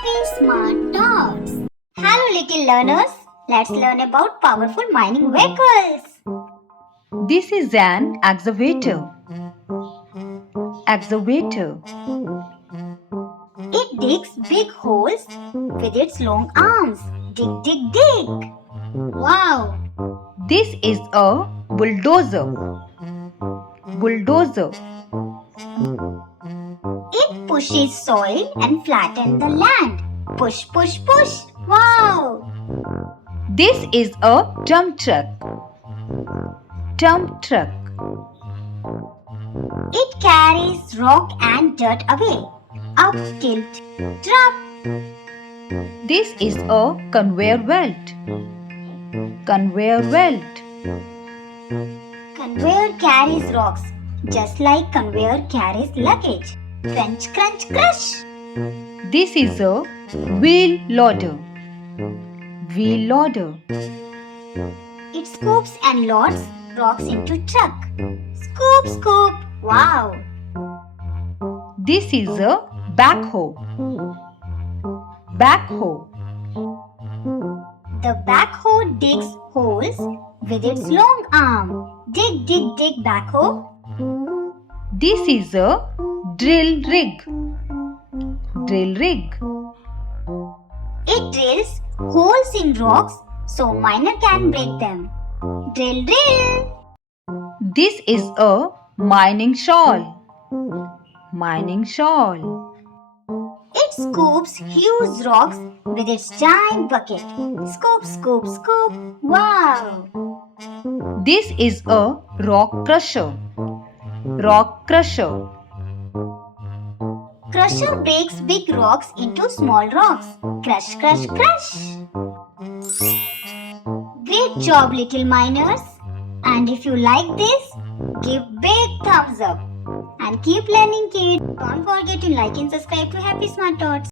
Happy Smart Tots. Hello little learners, let's learn about powerful mining vehicles. This is an excavator. Excavator. It digs big holes with its long arms. Dig, dig, dig. Wow! This is a bulldozer. Bulldozer. It pushes soil and flattens the land. Push, push, push. Wow! This is a dump truck. Dump truck. It carries rock and dirt away. Up, tilt, drop. This is a conveyor belt. Conveyor belt. Conveyor carries rocks, just like conveyor carries luggage. Crunch, crunch, crush. This is a wheel loader. Wheel loader. It scoops and loads rocks into truck. Scoop, scoop. Wow! This is a backhoe. Backhoe. The backhoe digs holes with its long arm. Dig, dig, dig, backhoe. This is a drill rig. Drill rig. It drills holes in rocks so miner can break them. Drill, drill. This is a mining shawl. Mining shawl. It scoops huge rocks with its giant bucket. Scoop, scoop, scoop. Wow! This is a rock crusher. Rock crusher. Crusher breaks big rocks into small rocks. Crush, crush, crush. Great job, little miners. And if you like this, give big thumbs up. And keep learning, kids. Don't forget to like and subscribe to Happy Smart Tots.